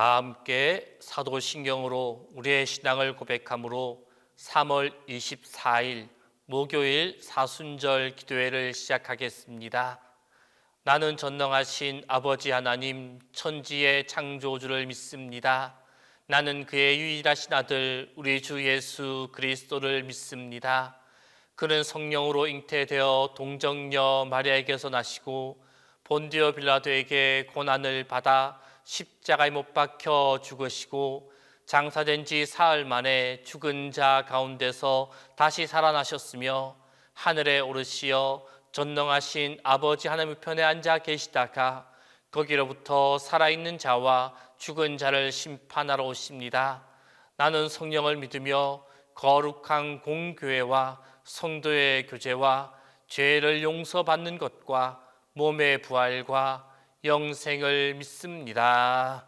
다 함께 사도신경으로 우리의 신앙을 고백함으로 3월 24일 목요일 사순절 기도회를 시작하겠습니다. 나는 전능하신 아버지 하나님 천지의 창조주를 믿습니다. 나는 그의 유일하신 아들 우리 주 예수 그리스도를 믿습니다. 그는 성령으로 잉태되어 동정녀 마리아에게서 나시고 본디오 빌라도에게 고난을 받아 십자가에 못 박혀 죽으시고 장사된 지 사흘 만에 죽은 자 가운데서 다시 살아나셨으며 하늘에 오르시어 전능하신 아버지 하나님 우편에 앉아 계시다가 거기로부터 살아있는 자와 죽은 자를 심판하러 오십니다. 나는 성령을 믿으며 거룩한 공교회와 성도의 교제와 죄를 용서받는 것과 몸의 부활과 영생을 믿습니다.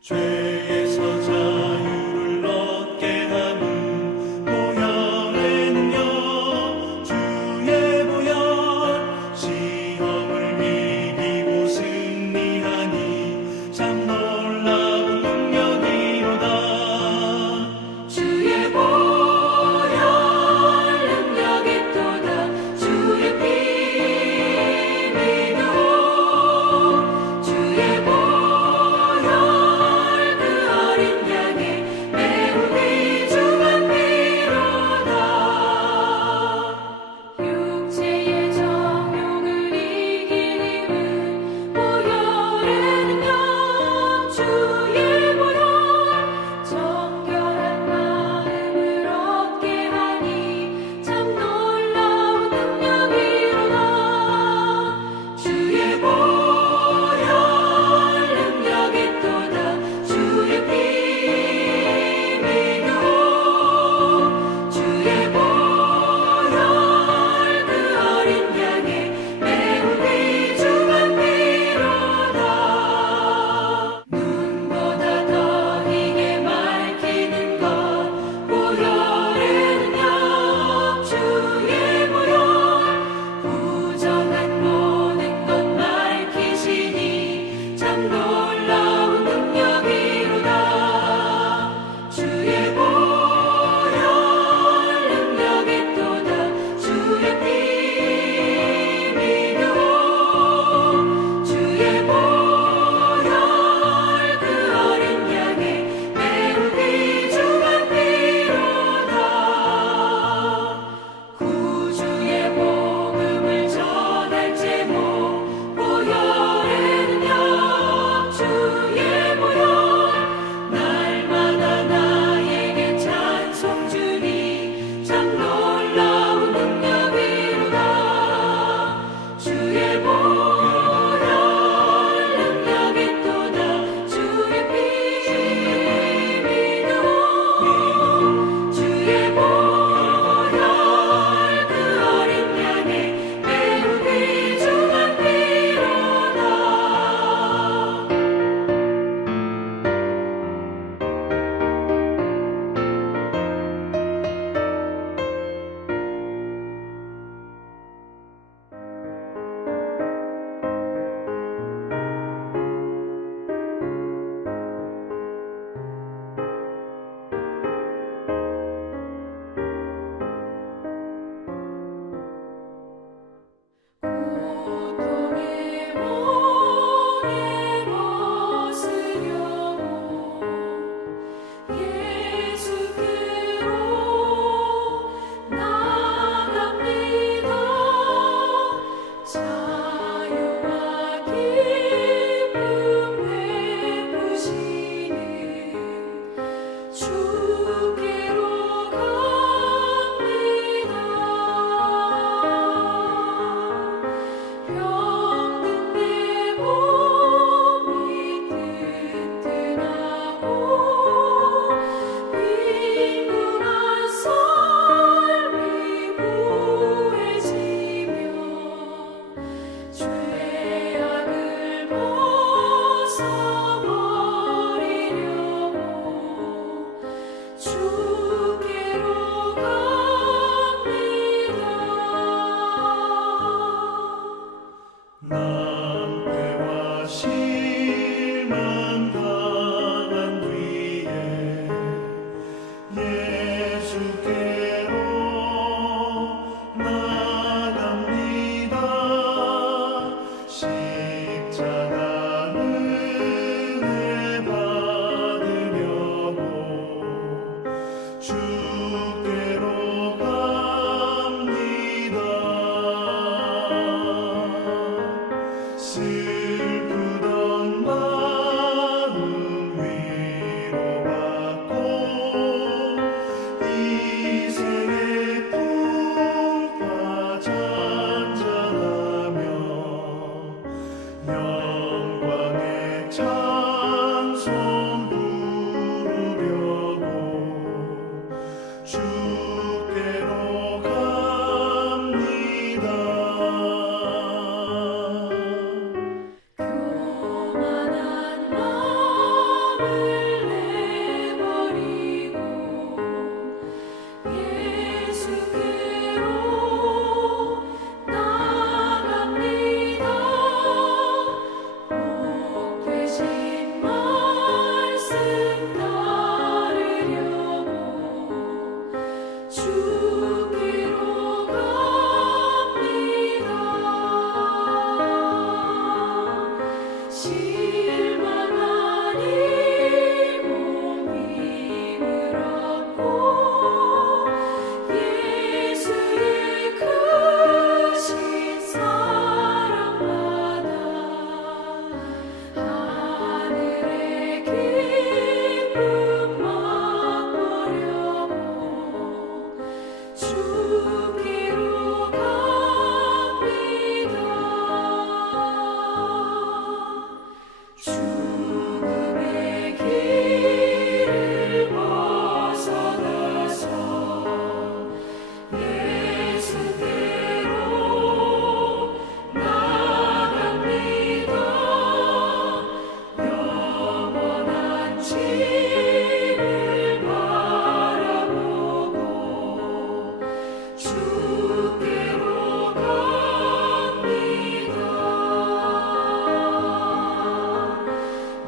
죄에서 자유를 얻게 하는 보혈에는요 주의 보혈 시험 주께로 갑니다. 죽음의 길을 벗어나서 예수께로 나갑니다. 영원한 집을 바라보고 주께로 갑니다.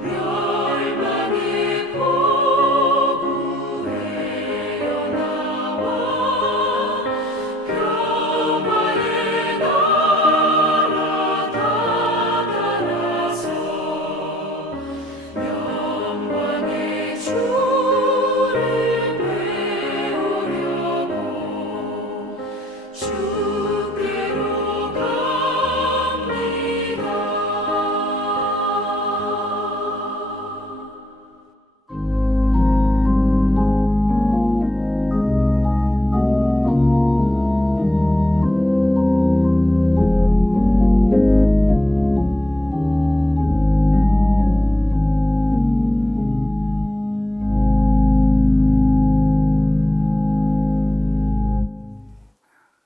멸망의 포구에어 나와 평화의 나라 다다라서 영광의 주를 배우려고 주께로 갑니다.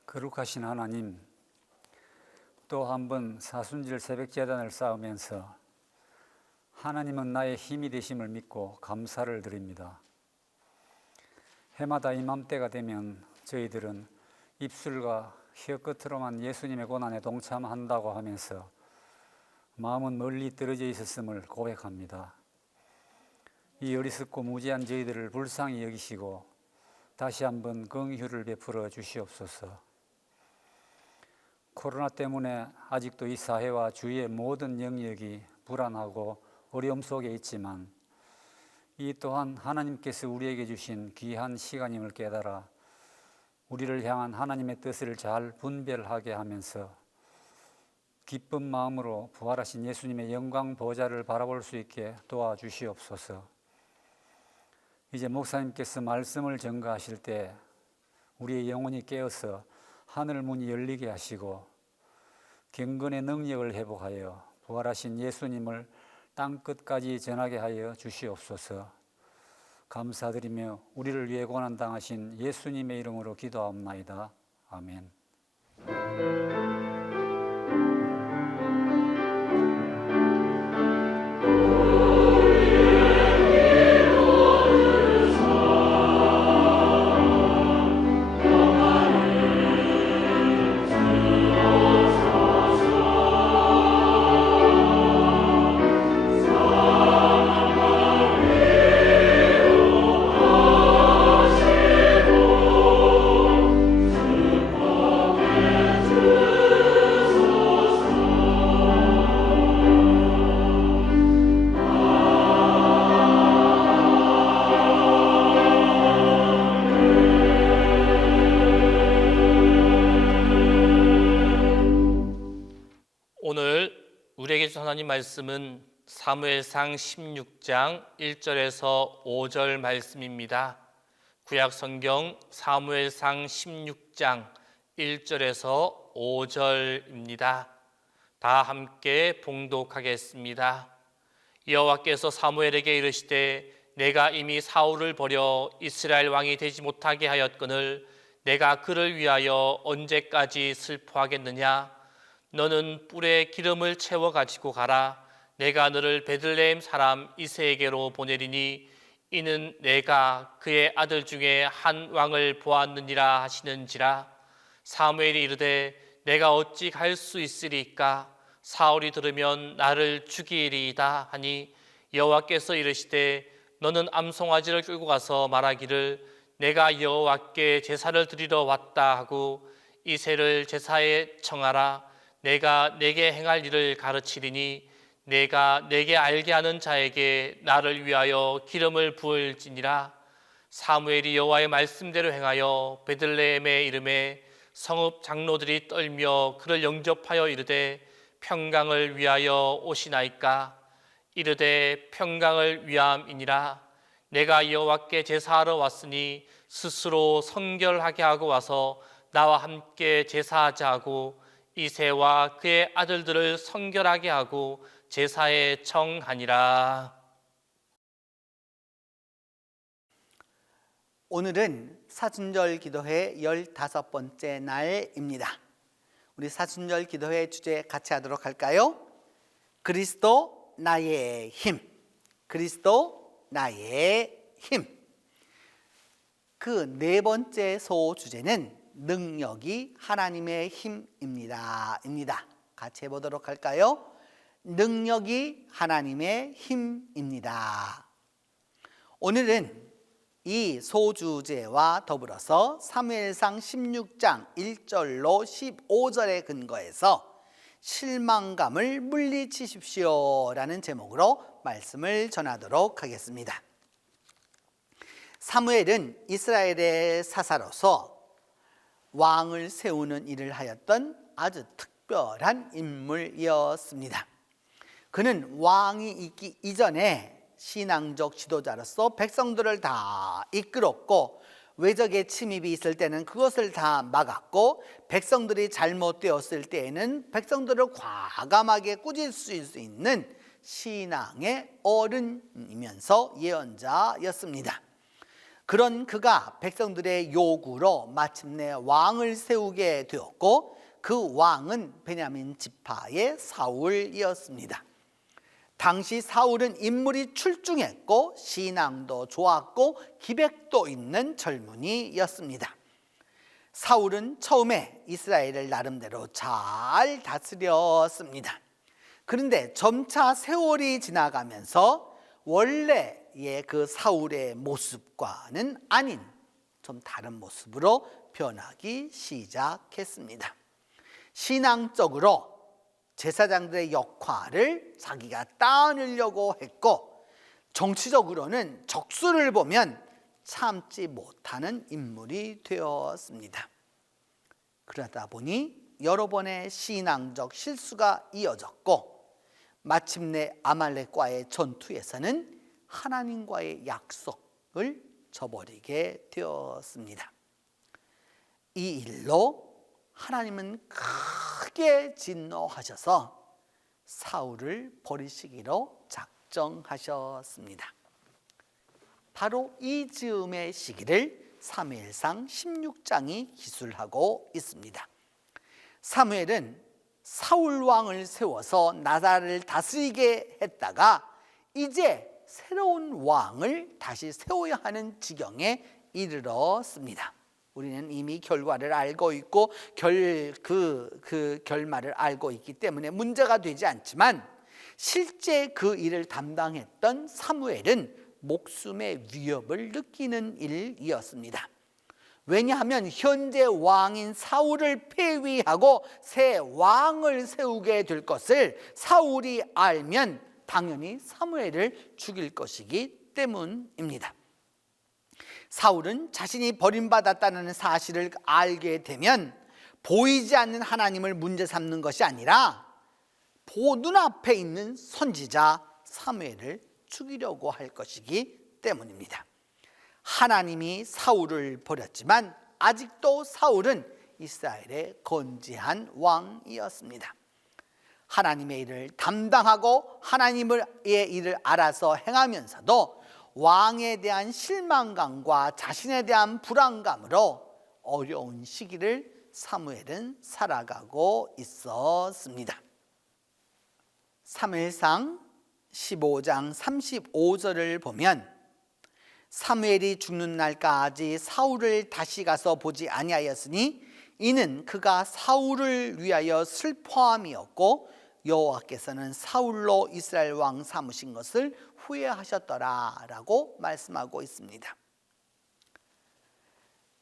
거룩하신 하나님, 또 한 번 사순절 새벽제단을 쌓으면서 하나님은 나의 힘이 되심을 믿고 감사를 드립니다. 해마다 이맘때가 되면 저희들은 입술과 혀끝으로만 예수님의 고난에 동참한다고 하면서 마음은 멀리 떨어져 있었음을 고백합니다. 이 어리석고 무지한 저희들을 불쌍히 여기시고 다시 한번 긍휼을 베풀어 주시옵소서. 코로나 때문에 아직도 이 사회와 주위의 모든 영역이 불안하고 어려움 속에 있지만 이 또한 하나님께서 우리에게 주신 귀한 시간임을 깨달아 우리를 향한 하나님의 뜻을 잘 분별하게 하면서 기쁜 마음으로 부활하신 예수님의 영광 보좌를 바라볼 수 있게 도와주시옵소서. 이제 목사님께서 말씀을 전가하실 때 우리의 영혼이 깨어서 하늘 문이 열리게 하시고 경건의 능력을 회복하여 부활하신 예수님을 땅끝까지 전하게 하여 주시옵소서. 감사드리며 우리를 위해 고난당하신 예수님의 이름으로 기도하옵나이다. 아멘. 오늘 우리에게 주신 하나님 말씀은 사무엘상 16장 1절에서 5절 말씀입니다. 구약 성경 사무엘상 16장 1절에서 5절입니다. 다 함께 봉독하겠습니다. 여호와께서 사무엘에게 이르시되 내가 이미 사울을 버려 이스라엘 왕이 되지 못하게 하였거늘 내가 그를 위하여 언제까지 슬퍼하겠느냐? 너는 뿔에 기름을 채워 가지고 가라. 내가 너를 베들레헴 사람 이새에게로 보내리니 이는 내가 그의 아들 중에 한 왕을 보았느니라 하시는지라. 사무엘이 이르되 내가 어찌 갈 수 있으리까? 사울이 들으면 나를 죽이리이다 하니 여호와께서 이르시되 너는 암송아지를 끌고 가서 말하기를 내가 여호와께 제사를 드리러 왔다 하고 이새를 제사에 청하라. 내가 내게 행할 일을 가르치리니 내가 내게 알게 하는 자에게 나를 위하여 기름을 부을지니라. 사무엘이 여호와의 말씀대로 행하여 베들레헴의 이름에 성읍 장로들이 떨며 그를 영접하여 이르되 평강을 위하여 오시나이까? 이르되 평강을 위함이니라. 내가 여호와께 제사하러 왔으니 스스로 성결하게 하고 와서 나와 함께 제사하자 하고 이새와 그의 아들들을 성결하게 하고 제사에 청하니라. 오늘은 사순절 기도회 15번째 날입니다. 우리 사순절 기도회 주제 같이 하도록 할까요? 그리스도 나의 힘. 그리스도 나의 힘. 그 네 번째 소주제는 능력이 하나님의 힘입니다. 같이 해보도록 할까요? 능력이 하나님의 힘입니다. 오늘은 이 소주제와 더불어서 사무엘상 16장 1절로 15절에 근거해서 실망감을 물리치십시오라는 제목으로 말씀을 전하도록 하겠습니다. 사무엘은 이스라엘의 사사로서 왕을 세우는 일을 하였던 아주 특별한 인물이었습니다. 그는 왕이 있기 이전에 신앙적 지도자로서 백성들을 다 이끌었고 외적의 침입이 있을 때는 그것을 다 막았고 백성들이 잘못되었을 때에는 백성들을 과감하게 꾸짖을 수 있는 신앙의 어른이면서 예언자였습니다. 그런 그가 백성들의 요구로 마침내 왕을 세우게 되었고 그 왕은 베냐민 지파의 사울이었습니다. 당시 사울은 인물이 출중했고 신앙도 좋았고 기백도 있는 젊은이였습니다. 사울은 처음에 이스라엘을 나름대로 잘 다스렸습니다. 그런데 점차 세월이 지나가면서 원래의 그 사울의 모습과는 아닌 좀 다른 모습으로 변하기 시작했습니다. 신앙적으로 제사장들의 역할을 자기가 따내려고 했고 정치적으로는 적수를 보면 참지 못하는 인물이 되었습니다. 그러다 보니 여러 번의 신앙적 실수가 이어졌고 마침내 아말렉과의 전투에서는 하나님과의 약속을 저버리게 되었습니다. 이 일로 하나님은 크게 진노하셔서 사울을 버리시기로 작정하셨습니다. 바로 이 즈음의 시기를 사무엘상 16장이 기술하고 있습니다. 사무엘은 사울 왕을 세워서 나라를 다스리게 했다가 이제 새로운 왕을 다시 세워야 하는 지경에 이르렀습니다. 우리는 이미 결과를 알고 있고 그 결말을 알고 있기 때문에 문제가 되지 않지만 실제 그 일을 담당했던 사무엘은 목숨의 위협을 느끼는 일이었습니다. 왜냐하면 현재 왕인 사울을 폐위하고 새 왕을 세우게 될 것을 사울이 알면 당연히 사무엘을 죽일 것이기 때문입니다. 사울은 자신이 버림받았다는 사실을 알게 되면 보이지 않는 하나님을 문제 삼는 것이 아니라 눈앞에 있는 선지자 사무엘을 죽이려고 할 것이기 때문입니다. 하나님이 사울을 버렸지만 아직도 사울은 이스라엘의 건재한 왕이었습니다. 하나님의 일을 담당하고 하나님의 일을 알아서 행하면서도 왕에 대한 실망감과 자신에 대한 불안감으로 어려운 시기를 사무엘은 살아가고 있었습니다. 사무엘상 15장 35절을 보면 사무엘이 죽는 날까지 사울을 다시 가서 보지 아니하였으니 이는 그가 사울을 위하여 슬퍼함이었고 여호와께서는 사울로 이스라엘 왕 삼으신 것을 후회하셨더라라고 말씀하고 있습니다.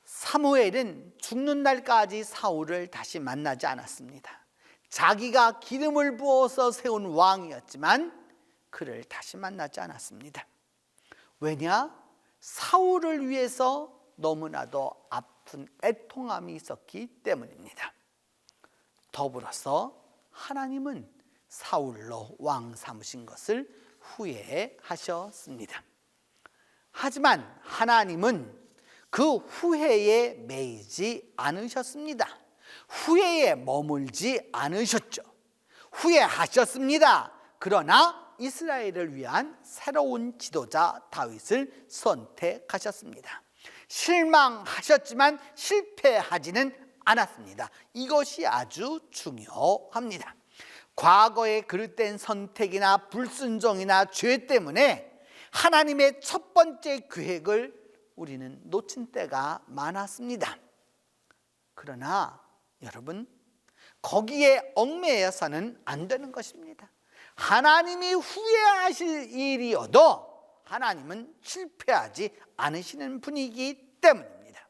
사무엘은 죽는 날까지 사울을 다시 만나지 않았습니다. 자기가 기름을 부어서 세운 왕이었지만 그를 다시 만나지 않았습니다. 왜냐? 사울을 위해서 너무나도 아픈 애통함이 있었기 때문입니다. 더불어서 하나님은 사울로 왕 삼으신 것을 후회하셨습니다. 하지만 하나님은 그 후회에 매이지 않으셨습니다. 후회에 머물지 않으셨죠. 후회하셨습니다. 그러나 이스라엘을 위한 새로운 지도자 다윗을 선택하셨습니다. 실망하셨지만 실패하지는 않았습니다. 이것이 아주 중요합니다. 과거의 그릇된 선택이나 불순종이나 죄 때문에 하나님의 첫 번째 계획을 우리는 놓친 때가 많았습니다. 그러나 여러분, 거기에 얽매여서는 안 되는 것입니다. 하나님이 후회하실 일이어도 하나님은 실패하지 않으시는 분이기 때문입니다.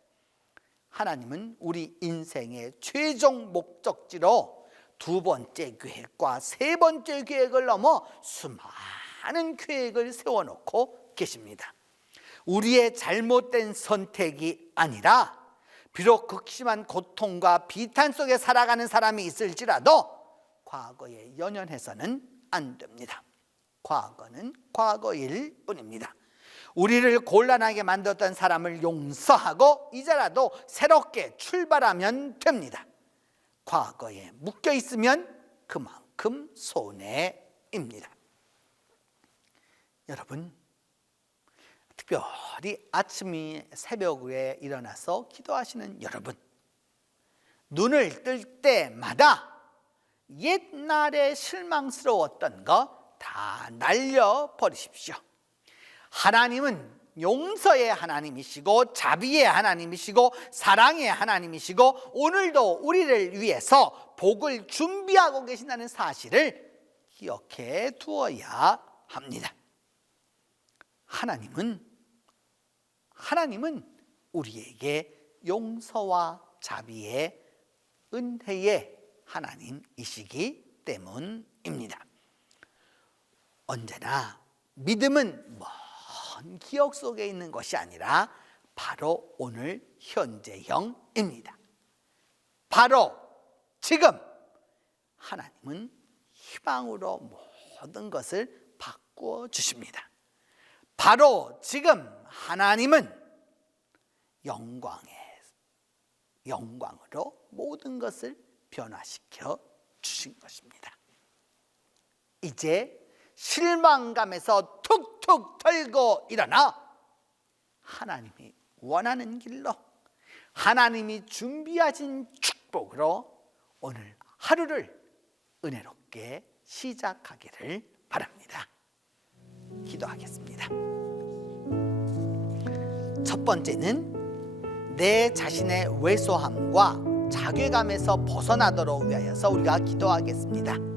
하나님은 우리 인생의 최종 목적지로 두 번째 계획과 세 번째 계획을 넘어 수많은 계획을 세워놓고 계십니다. 우리의 잘못된 선택이 아니라 비록 극심한 고통과 비탄 속에 살아가는 사람이 있을지라도 과거에 연연해서는 안 됩니다. 과거는 과거일 뿐입니다. 우리를 곤란하게 만들었던 사람을 용서하고 이제라도 새롭게 출발하면 됩니다. 과거에 묶여 있으면 그만큼 손해입니다. 여러분, 특별히 아침이 새벽에 일어나서 기도하시는 여러분, 눈을 뜰 때마다 옛날에 실망스러웠던 거 다 날려버리십시오. 하나님은 용서의 하나님이시고 자비의 하나님이시고 사랑의 하나님이시고 오늘도 우리를 위해서 복을 준비하고 계신다는 사실을 기억해 두어야 합니다. 하나님은 우리에게 용서와 자비의 은혜의 하나님이시기 때문입니다. 언제나 믿음은 먼 기억 속에 있는 것이 아니라 바로 오늘 현재형입니다. 바로 지금 하나님은 희망으로 모든 것을 바꾸어 주십니다. 바로 지금 하나님은 영광으로 모든 것을 변화시켜 주신 것입니다. 이제 실망감에서 툭툭 털고 일어나 하나님이 원하는 길로, 하나님이 준비하신 축복으로 오늘 하루를 은혜롭게 시작하기를 바랍니다. 기도하겠습니다. 첫 번째는 내 자신의 왜소함과 자괴감에서 벗어나도록 위하여서 우리가 기도하겠습니다.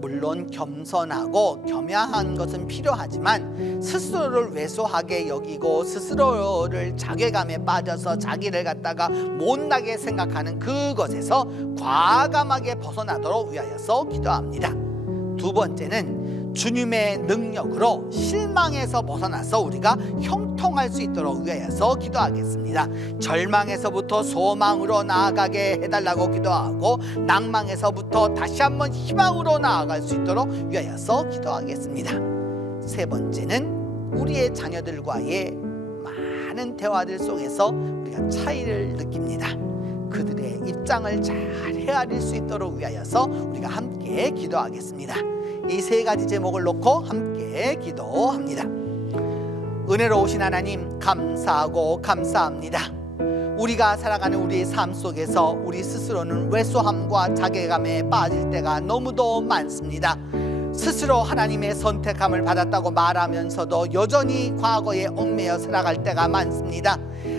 물론 겸손하고 겸양한 것은 필요하지만 스스로를 왜소하게 여기고 스스로를 자괴감에 빠져서 자기를 갖다가 못나게 생각하는 그것에서 과감하게 벗어나도록 위하여서 기도합니다. 두 번째는 주님의 능력으로 실망에서 벗어나서 우리가 형통할 수 있도록 위하여서 기도하겠습니다. 절망에서부터 소망으로 나아가게 해달라고 기도하고 낭망에서부터 다시 한번 희망으로 나아갈 수 있도록 위하여서 기도하겠습니다. 세 번째는 우리의 자녀들과의 많은 대화들 속에서 우리가 차이를 느낍니다. 그들의 입장을 잘 헤아릴 수 있도록 위하여서 우리가 함께 기도하겠습니다. 이 세 가지 제목을 놓고 함께 기도합니다. 은혜로우신 하나님, 감사하고 감사합니다. 우리가 살아가는 우리의 삶 속에서 우리 스스로는 왜소함과 자괴감에 빠질 때가 너무도 많습니다. 스스로 하나님의 선택함을 받았다고 말하면서도 여전히 과거에 얽매여 살아갈 때가 많습니다.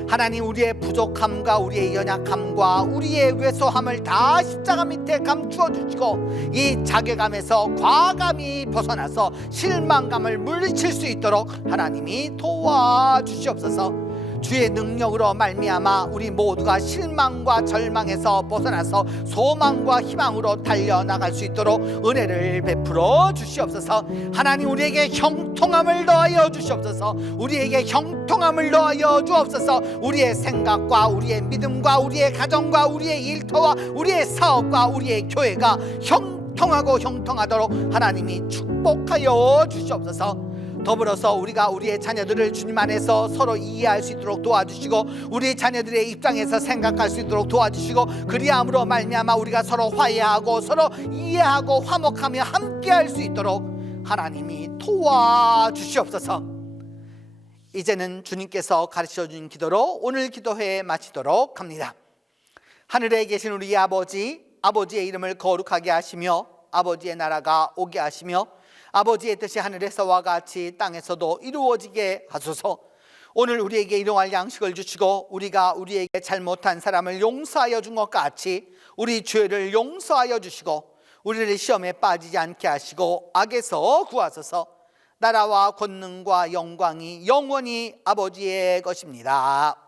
하나님, 우리의 부족함과 우리의 연약함과 우리의 왜소함을 다 십자가 밑에 감추어 주시고 이 자괴감에서 과감히 벗어나서 실망감을 물리칠 수 있도록 하나님이 도와주시옵소서. 주의 능력으로 말미암아 우리 모두가 실망과 절망에서 벗어나서 소망과 희망으로 달려나갈 수 있도록 은혜를 베풀어 주시옵소서. 하나님, 우리에게 형통함을 더하여 주시옵소서. 우리에게 형통함을 더하여 주옵소서. 우리의 생각과 우리의 믿음과 우리의 가정과 우리의 일터와 우리의 사업과 우리의 교회가 형통하고 형통하도록 하나님이 축복하여 주시옵소서. 더불어서 우리가 우리의 자녀들을 주님 안에서 서로 이해할 수 있도록 도와주시고 우리의 자녀들의 입장에서 생각할 수 있도록 도와주시고 그리함으로 말미암아 우리가 서로 화해하고 서로 이해하고 화목하며 함께할 수 있도록 하나님이 도와주시옵소서. 이제는 주님께서 가르쳐준 기도로 오늘 기도회 마치도록 합니다. 하늘에 계신 우리 아버지의 이름을 거룩하게 하시며 아버지의 나라가 오게 하시며 아버지의 뜻이 하늘에서와 같이 땅에서도 이루어지게 하소서. 오늘 우리에게 일용할 양식을 주시고 우리가 우리에게 잘못한 사람을 용서하여 준 것 같이 우리 죄를 용서하여 주시고 우리를 시험에 빠지지 않게 하시고 악에서 구하소서. 나라와 권능과 영광이 영원히 아버지의 것입니다.